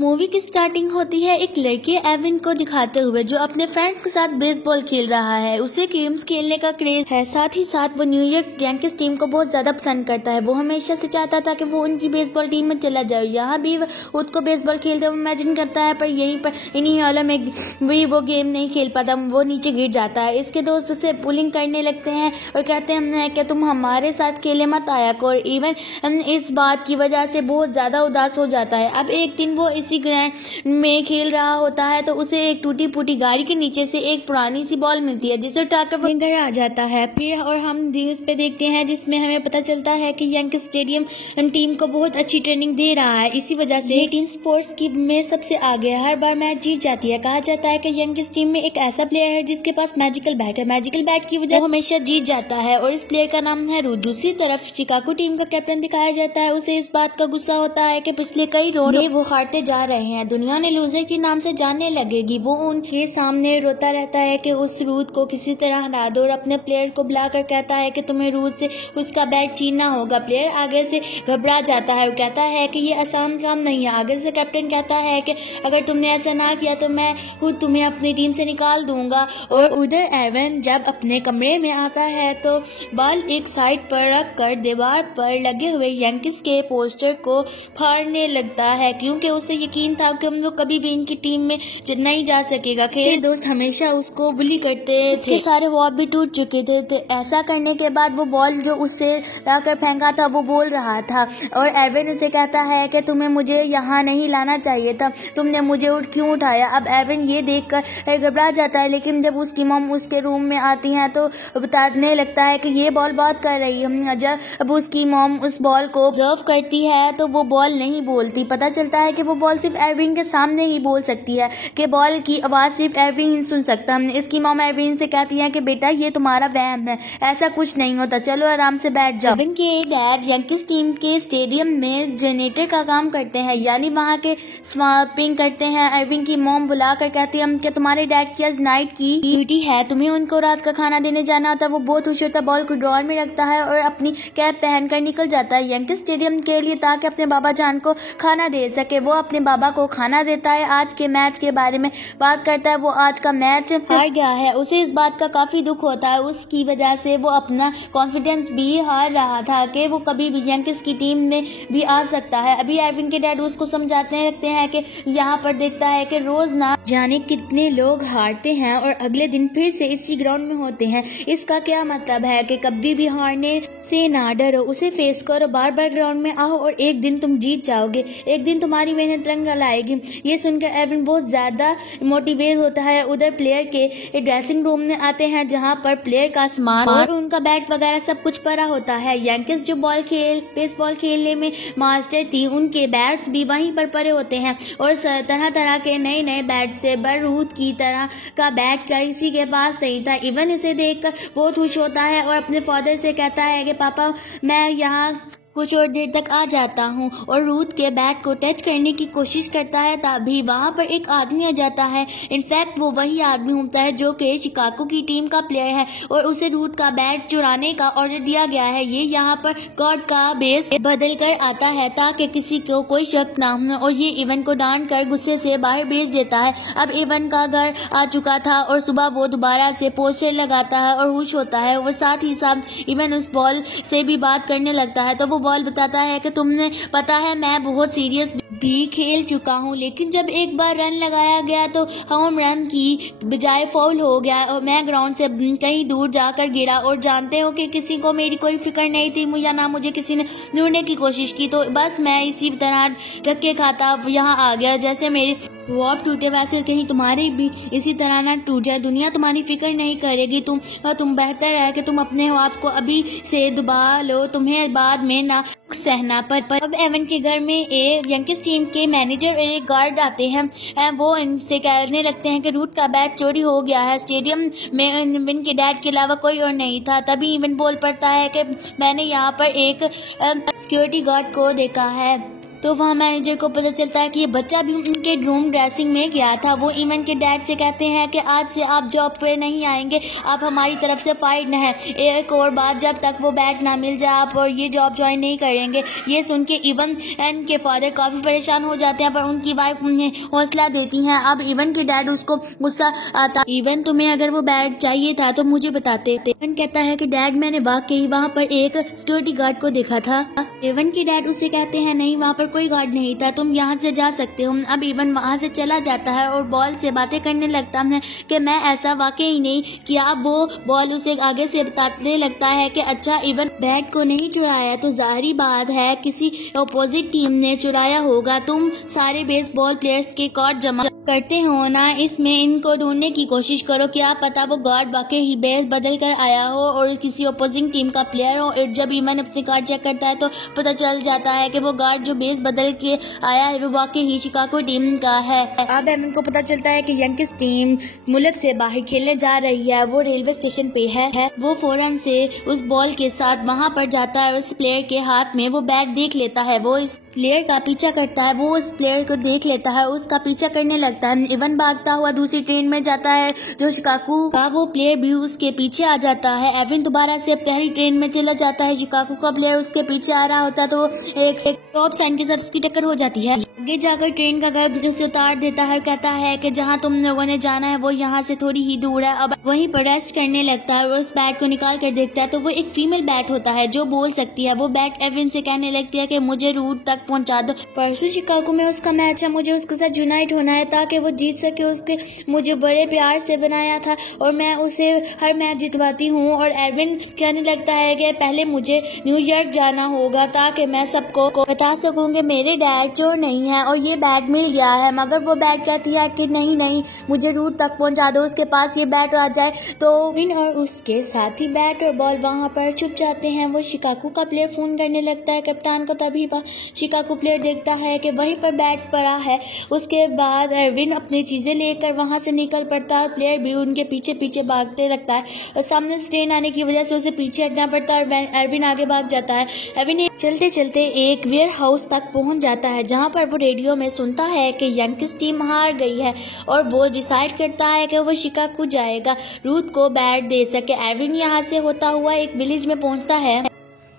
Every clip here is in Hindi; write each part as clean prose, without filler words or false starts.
मूवी की स्टार्टिंग होती है एक लड़के एविन को दिखाते हुए जो अपने फ्रेंड्स के साथ बेसबॉल खेल रहा है। उसे गेम्स खेलने का क्रेज है, साथ ही साथ वो न्यूयॉर्क यांकीज टीम को बहुत ज्यादा पसंद करता है। वो हमेशा से चाहता था कि वो उनकी बेसबॉल टीम में चला जाए। यहाँ भी खुद को बेसबॉल खेलते हुए इमेजिन करता है, पर यहीं पर इन्हीं हालों में भी वो गेम नहीं खेल पाता, वो नीचे गिर जाता है। इसके दोस्त उसे पुलिंग करने लगते हैं और कहते हैं कि तुम हमारे साथ खेले मत आया कर। इवन इस बात की वजह से बहुत ज्यादा उदास हो जाता है। अब एक दिन वो इसी ग्राउंड में खेल रहा होता है तो उसे एक टूटी फूटी गाड़ी के नीचे से एक पुरानी सी बॉल मिलती है, जिसे उठाकर वो घर आ जाता है। फिर और हम न्यूज पे देखते हैं जिसमें हमें पता चलता है कि यांकीज स्टेडियम टीम को बहुत अच्छी ट्रेनिंग दे रहा है। इसी वजह से टीम स्पोर्ट्स की में सबसे आगे हर बार मैच जीत जाती है। कहा जाता है कि यांकीज टीम में एक ऐसा प्लेयर है जिसके पास मैजिकल बैट है। मैजिकल बैट की वजह हमेशा जीत जाता है और इस प्लेयर का नाम है रूथ। दूसरी तरफ शिकागो टीम का कैप्टन दिखाया जाता है। उसे इस बात का गुस्सा होता है कि पिछले कई राउंड में वो हारते जा रहे हैं, दुनिया ने लूजर के नाम से जानने लगेगी। वो उनके सामने रोता रहता है कि उस रूथ को किसी तरह हरा दो और अपने प्लेयर को बुलाकर कहता है कि तुम्हें रूथ से उसका बैट छीनना होगा। प्लेयर आगे से घबरा जाता है और कहता है कि ये आसान काम नहीं है। आगे से कैप्टन कहता है कि अगर तुमने ऐसा ना किया तो मैं खुद तुम्हें अपनी टीम से निकाल दूंगा। और उधर एवन जब अपने कमरे में आता है तो बॉल एक साइड पर रख कर दीवार पर लगे हुए यांकीज के पोस्टर को फाड़ने लगता है, क्योंकि उसे यकीन था कि वो कभी भी इनकी टीम में नहीं जा सकेगा। खेल दोस्त हमेशा उसको बुली करते थे, उसके सारे ख्वाब भी टूट चुके थे। ऐसा करने के बाद वो बॉल जो उससे लाकर फेंका था वो बोल रहा था और एविन उसे कहता है कि तुम्हें मुझे यहाँ नहीं लाना चाहिए था, तुमने मुझे क्यों उठाया। अब एविन ये देखकर घबरा जाता है, लेकिन जब उसकी मॉम उसके रूम में आती है तो बताने लगता है कि ये बॉल बात कर रही है। जब उसकी मॉम उस बॉल को ऑब्जर्व करती है तो वो बॉल नहीं बोलती। पता चलता है कि वो बॉल सिर्फ एविन के सामने ही बोल सकती है, कि बॉल की आवाज सिर्फ एविन ही सुन सकता है। इसकी मॉम एविन से कहती है कि बेटा ये तुम्हारा वहम है, ऐसा कुछ नहीं होता, चलो आराम से बैठ जाओ। एविन के डैड यांकीज टीम के स्टेडियम में जनरेटर का काम करते हैं, यानी वहाँ के स्वापिंग करते हैं। एविन की मॉम बुलाकर कहती है कि तुम्हारे डैड की आज नाइट की ड्यूटी है, तुम्हें उनको रात का खाना देने जाना होता है। वो बहुत खुश होता है, बॉल को ड्रॉर में रखता है और अपनी कैप पहनकर निकल जाता है यांकीज स्टेडियम के लिए, ताकि अपने बाबा जान को खाना दे सके। वो अपने बाबा को खाना देता है, आज के मैच के बारे में बात करता है। वो आज का मैच हार गया है, उसे इस बात का काफी दुख होता है। उसकी वजह से वो अपना कॉन्फिडेंस भी हार रहा था कि वो कभी भी यांकीज की टीम में भी आ सकता है। अभी एविन के डैड उसको समझाते लगते हैं कि यहाँ पर देखता है कि रोज ना जाने कितने लोग हारते हैं और अगले दिन फिर से इसी ग्राउंड में होते हैं। इसका क्या मतलब है कि कभी भी हारने से ना डरो, उसे फेस करो, बार बार ग्राउंड में आओ और एक दिन तुम जीत जाओगे, एक दिन तुम्हारी मेहनत रंग लाएगी। ये सुनकर एविन बहुत ज्यादा मोटिवेट होता है। उधर प्लेयर के ड्रेसिंग रूम में आते हैं जहाँ पर प्लेयर का सामान और उनका बैट वगैरह सब कुछ पड़ा होता है। यांकीज जो बेसबॉल खेलने में मास्टर थी, उनके बैट्स भी वहीं पर पड़े होते हैं और तरह तरह के नए नए बैट से रूथ की तरह का बैट किसी के पास नहीं था। इवन इसे देखकर बहुत खुश होता है और अपने फादर से कहता है कि पापा मैं यहाँ कुछ और देर तक आ जाता हूँ, और रूथ के बैट को टच करने की कोशिश करता है। तभी वहाँ पर एक आदमी आ जाता है। इनफैक्ट वो वही आदमी होता है जो कि शिकागो की टीम का प्लेयर है और उसे रूथ का बैट चुराने का ऑर्डर दिया गया है। ये यहाँ पर गॉड का बेस बदल कर आता है ताकि किसी को कोई शक ना हो और ये इवन को डांट कर गुस्से से बाहर भेज देता है। अब इवन का घर आ चुका था और सुबह वो दोबारा से पोस्टर लगाता है और खुश होता है। और साथ ही साथ इवन उस बॉल से भी बात करने लगता है, तो वो बॉल बताता है कि तुमने पता है मैं बहुत सीरियस भी खेल चुका हूँ, लेकिन जब एक बार रन लगाया गया तो होम रन की बजाय फाउल हो गया और मैं ग्राउंड से कहीं दूर जाकर गिरा। और जानते हो कि किसी को मेरी कोई फिक्र नहीं थी या ना मुझे किसी ने ढूंढने की कोशिश की, तो बस मैं इसी तरह धक्के खाता यहाँ आ गया। जैसे मेरी ख्वाब टूटे वैसे कहीं तुम्हारे भी इसी तरह ना टूट जाए। दुनिया तुम्हारी फिक्र नहीं करेगी, तुम बेहतर है कि तुम अपने ख्वाब को अभी से दबा लो, तुम्हें बाद में ना सहना पर। अब एवन के घर में एक यांकीज टीम के मैनेजर और एक गार्ड आते हैं। वो इनसे कहने लगते हैं कि रूथ का बैट चोरी हो गया है। स्टेडियम में इवन के डैड के अलावा कोई और नहीं था। तभी इवन बोल पड़ता है कि मैंने यहाँ पर एक सिक्योरिटी गार्ड को देखा है तो वहाँ मैनेजर को पता चलता है कि ये बच्चा भी उनके रूम ड्रेसिंग में गया था। वो इवन के डैड से कहते हैं कि आज से आप जॉब पे नहीं आएंगे, आप हमारी तरफ से फाइड है। एक और बात, जब तक वो बैट ना मिल जाए आप और ये जॉब ज्वाइन नहीं करेंगे। ये सुन के इवन एंड के फादर काफ़ी परेशान हो जाते हैं, पर उनकी वाइफ उन्हें हौसला देती हैं। अब इवन के डैड उसको गुस्सा आता, इवन तुम्हें अगर वो बैट चाहिए था तो मुझे बताते। इवन कहता है कि डैड मैंने वाकई वहाँ पर एक सिक्योरिटी गार्ड को देखा था। इवन के डैड उससे कहते हैं नहीं, वहाँ पर कोई गार्ड नहीं था, तुम यहाँ से जा सकते हो। अब इवन वहाँ से चला जाता है और बॉल से बातें करने लगता है कि मैं ऐसा वाकई नहीं किया। अब वो बॉल उसे आगे से बताने लगता है कि अच्छा, इवन बैट को नहीं चुराया तो जाहिर बात है किसी अपोजिट टीम ने चुराया होगा। तुम सारे बेसबॉल प्लेयर्स के कार्ड जमा करते हो ना, इसमें इनको ढूंढने की कोशिश करो, क्या पता वो गार्ड वाकई ही बेस बदल कर आया हो और किसी अपोजिंग टीम का प्लेयर हो। और जब इवन अपने कार्ड चेक करता है तो पता चल जाता है कि वो गार्ड जो बेस बदल के आया है वो वाकई ही शिकागो टीम का है। अब एवन को पता चलता है कि यंकीज टीम मुल्क से बाहर खेलने जा रही है। वो रेलवे स्टेशन पे है। वो फौरन से उस बॉल के साथ वहां पर जाता है। उस प्लेयर के हाथ में वो बैट देख लेता है। वो इस प्लेयर का पीछा करता है। वो उस प्लेयर को देख लेता है, उसका पीछा करने लगता है। इवन भागता हुआ दूसरी ट्रेन में जाता है जो शिकागो का वो प्लेयर भी उसके पीछे आ जाता है। एवन दोबारा से पहली ट्रेन में चला जाता है। शिकागो का प्लेयर उसके पीछे आ रहा होता है तो एक टॉप साइन के साथ उसकी टक्कर हो जाती है। आगे जाकर ट्रेन का गार्ड उसे उतार देता है और कहता है कि जहाँ तुम लोगों ने जाना है वो यहाँ से थोड़ी ही दूर है। अब वहीं पर रेस्ट करने लगता है और उस बैट को निकाल कर देखता है तो वो एक फीमेल बैट होता है जो बोल सकती है। वो बैट एवन से कहने लगती है कि मुझे रूट तक पहुँचा दो। परसों शिकागो में उसका मैच है, मुझे उसके साथ यूनाइट होना है ताकि वो जीत सके। उसने मुझे बड़े प्यार से बनाया था और मैं उसे हर मैच जितवाती हूँ। और एरविन कहने लगता है कि पहले मुझे न्यूयॉर्क जाना होगा ताकि मैं सबको बता सकूँ कि मेरे डैड चोर नहीं है और ये बैट मिल गया है। मगर वो बैट कहती है कि नहीं नहीं, मुझे रूट तक पहुँचा दो, उसके पास ये बैट आ जाए। तो विन और उसके साथ ही बैट और बॉल वहाँ पर छुप जाते हैं। वो शिकागो का प्लेयर फोन करने लगता है कप्तान को। तभी शिकागो प्लेयर देखता है कि वहीं पर बैट पड़ा है। उसके बाद एरविन अपनी चीजें लेकर वहां से निकल पड़ता है। प्लेयर भी उनके पीछे पीछे भागते लगता है और सामने से ट्रेन आने की वजह से उसे पीछे हटना पड़ता है और एरविन आगे भाग जाता है। एरविन चलते चलते एक वेयर हाउस तक पहुंच जाता है जहां पर वो रेडियो में सुनता है कि यंकीज टीम हार गई है और वो डिसाइड करता है कि वो शिकागो जाएगा रूथ को बैट दे सके। एरविन यहाँ से होता हुआ एक विलेज में पहुंचता है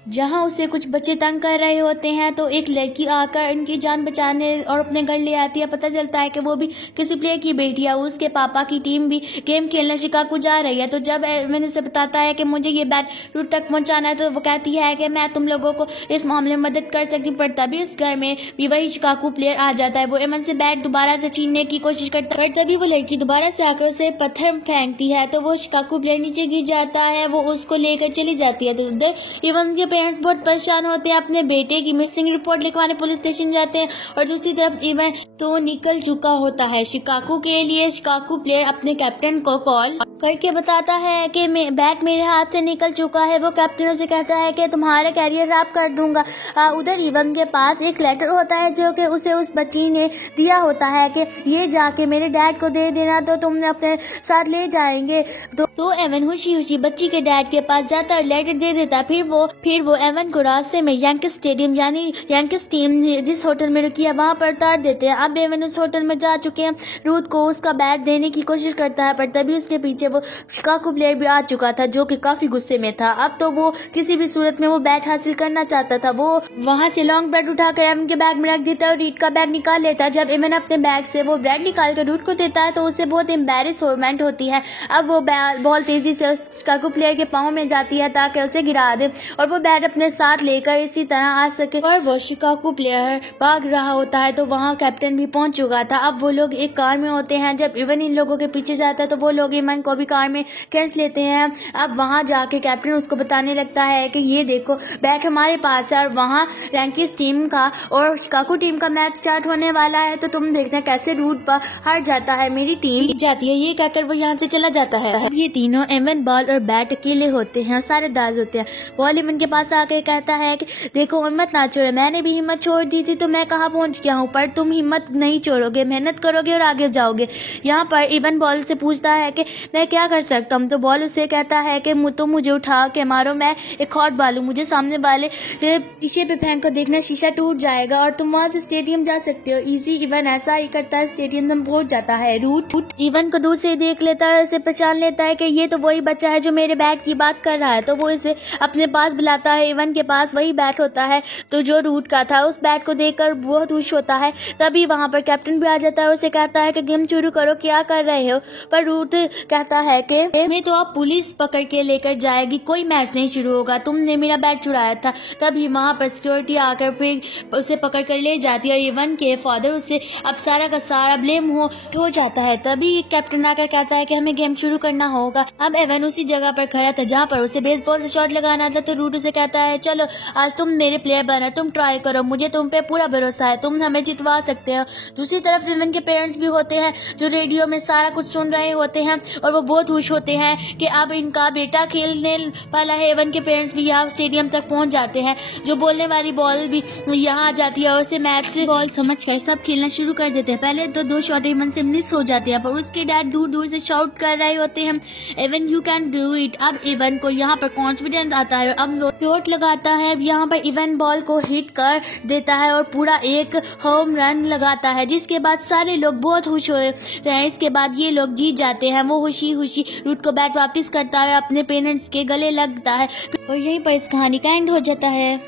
जहां उसे कुछ बच्चे तंग कर रहे होते हैं। तो एक लड़की आकर उनकी जान बचाने और अपने घर ले आती है। पता चलता है कि वो भी किसी प्लेयर की बेटी है। उसके पापा की टीम भी गेम खेलने शिकागो जा रही है। तो जब मैंने उसे बताता है कि मुझे ये बैट रूट तक पहुंचाना है तो वो कहती है कि मैं तुम लोगों को इस मामले में मदद कर सकती हूँ। पर तभी उस घर में भी वही शिकागो प्लेयर आ जाता है। वो एमन से बैट दोबारा से छीनने की कोशिश करता है, तभी वो लड़की दोबारा से आकर उसे पत्थर फेंकती है। तो वो शिकागो प्लेयर नीचे गिर जाता है। वो उसको लेकर चली जाती है। तो उधर इवन के पेरेंट्स बहुत परेशान होते हैं, अपने बेटे की मिसिंग रिपोर्ट लिखवाने पुलिस स्टेशन जाते हैं। और दूसरी तरफ इवन तो निकल चुका होता है शिकागो के लिए। शिकागो प्लेयर अपने कैप्टन को कॉल करके बताता है कि बैट मेरे हाथ से निकल चुका है। वो कैप्टन से कहता है कि तुम्हारा कैरियर रैप कर दूंगा। उधर इवन के पास एक लेटर होता है जो कि उसे उस बच्ची ने दिया होता है कि ये जाके मेरे डैड को दे देना तो तुमने अपने साथ ले जाएंगे। तो एवन खुशी खुशी बच्ची के डैड के पास जाता है, लेटर दे देता। फिर वो एवन को रास्ते में यंकीज स्टेडियम यानी यंकीज टीम जिस होटल में रुकी है वहां पर उतार देते हैं। अब एवन उस होटल में जा चुके हैं। रूथ को उसका बैट देने की कोशिश करता है पर तभी उसके पीछे वो शिकागो प्लेयर भी आ चुका था जो कि काफी गुस्से में था। अब तो वो किसी भी सूरत में वो बैट हासिल करना चाहता था। वो वहां से लॉन्ग बैट उठाकर एवन के बैग में रख देता है और रीड का बैग निकाल लेता है। जब एवन अपने बैग से वो बैट निकाल कर रूथ को देता है तो उसे बहुत एम्बैरेसमेंट होती है। अब वो बॉल तेजी से उस शिकागो प्लेयर के पाँव में जाती है ताकि उसे गिरा दे और वो बैट अपने साथ लेकर इसी तरह आ सके। और वो शिकागो प्लेयर भाग रहा होता है तो वहाँ कैप्टन भी पहुंच चुका था। अब वो लोग एक कार में होते हैं। जब इवन इन लोगों के पीछे जाता है तो वो लोग इवन को भी कार में खींच लेते हैं। अब वहाँ जाके कैप्टन उसको बताने लगता है कि ये देखो बैट हमारे पास है और वहाँ यंकीज टीम का और शिकागो टीम का मैच स्टार्ट होने वाला है। तो तुम देखते हैं कैसे रूट पर हार जाता है, मेरी टीम जाती है। ये कहकर वो यहाँ से चला जाता है। ये तीनों एवन, बॉल और बैट अकेले होते हैं और सारे दाज होते हैं। बॉल इवन के पास आके कहता है कि देखो हिम्मत ना छोड़ो, मैंने भी हिम्मत छोड़ दी थी तो मैं कहाँ पहुंच गया हूँ, पर तुम हिम्मत नहीं छोड़ोगे, मेहनत करोगे और आगे जाओगे। यहाँ पर इवन बॉल से पूछता है कि मैं क्या कर सकता हूँ। तो बॉल उसे कहता है कि तुम मुझे उठा के मारो, मैं एक हॉट बॉल हूँ, मुझे सामने वाले शीशे पे फेंक कर देखना, शीशा टूट जाएगा और तुम वहाँ से स्टेडियम जा सकते हो। इजी इवन ऐसा ही करता है, स्टेडियम में पहुंच जाता है। रूट इवन को दूर से देख लेता है, इसे पहचान लेता है कि ये तो वही बच्चा है जो मेरे बैग की बात कर रहा है। तो वो इसे अपने पास बुलाता है। इवन के पास वही बैग होता है तो जो रूट का था। उस बैग को देखकर बहुत खुश होता है। तभी वहाँ पर कैप्टन भी आ जाता है, उसे कहता है कि गेम शुरू करो, क्या कर रहे हो। पर रूट कहता है कि मैं तो अब पुलिस पकड़ के लेकर जाएगी, कोई मैच नहीं शुरू होगा, तुमने मेरा बैग चुराया था। तभी वहाँ पर सिक्योरिटी आकर फिर उसे पकड़ कर ले जाती है और इवन के फादर उसे अब सारा का सारा ब्लेम हो जाता है। तभी कैप्टन आकर कहता है कि हमें गेम शुरू करना होगा। अब एवन उसी जगह पर खड़ा था जहाँ पर उसे बेसबॉल से शॉट लगाना था। तो रूट उसे कहता है चलो आज तुम मेरे प्लेयर बना, तुम ट्राई करो, मुझे तुम पे पूरा भरोसा है, तुम हमें जितवा सकते हो। दूसरी तरफ इवन के पेरेंट्स भी होते हैं जो रेडियो में सारा कुछ सुन रहे होते हैं और वो बहुत खुश होते हैं कि अब इनका बेटा खेलने वाला है। इवन के पेरेंट्स भी यहाँ स्टेडियम तक पहुंच जाते हैं। जो बोलने वाली बॉल भी यहाँ आ जाती है और उसे मैच बॉल समझकर सब खेलना शुरू कर देते हैं। पहले तो 2 शॉट इवन से मिस हो जाते हैं पर उसके डैड दूर दूर से शाउट कर रहे होते हैं, even you can do it. अब इवन को यहाँ पर कॉन्फिडेंस आता है, अब वो शॉट लगाता है। यहाँ पर इवन बॉल को हिट कर देता है और पूरा एक होम रन लगाता है, जिसके बाद सारे लोग बहुत खुश हो रहे हैं। इसके बाद ये लोग जीत जाते हैं। वो खुशी खुशी रूट को बैट वापस करता है, अपने पेरेंट्स के गले लगता है और यहीं पर इस कहानी का एंड हो जाता है।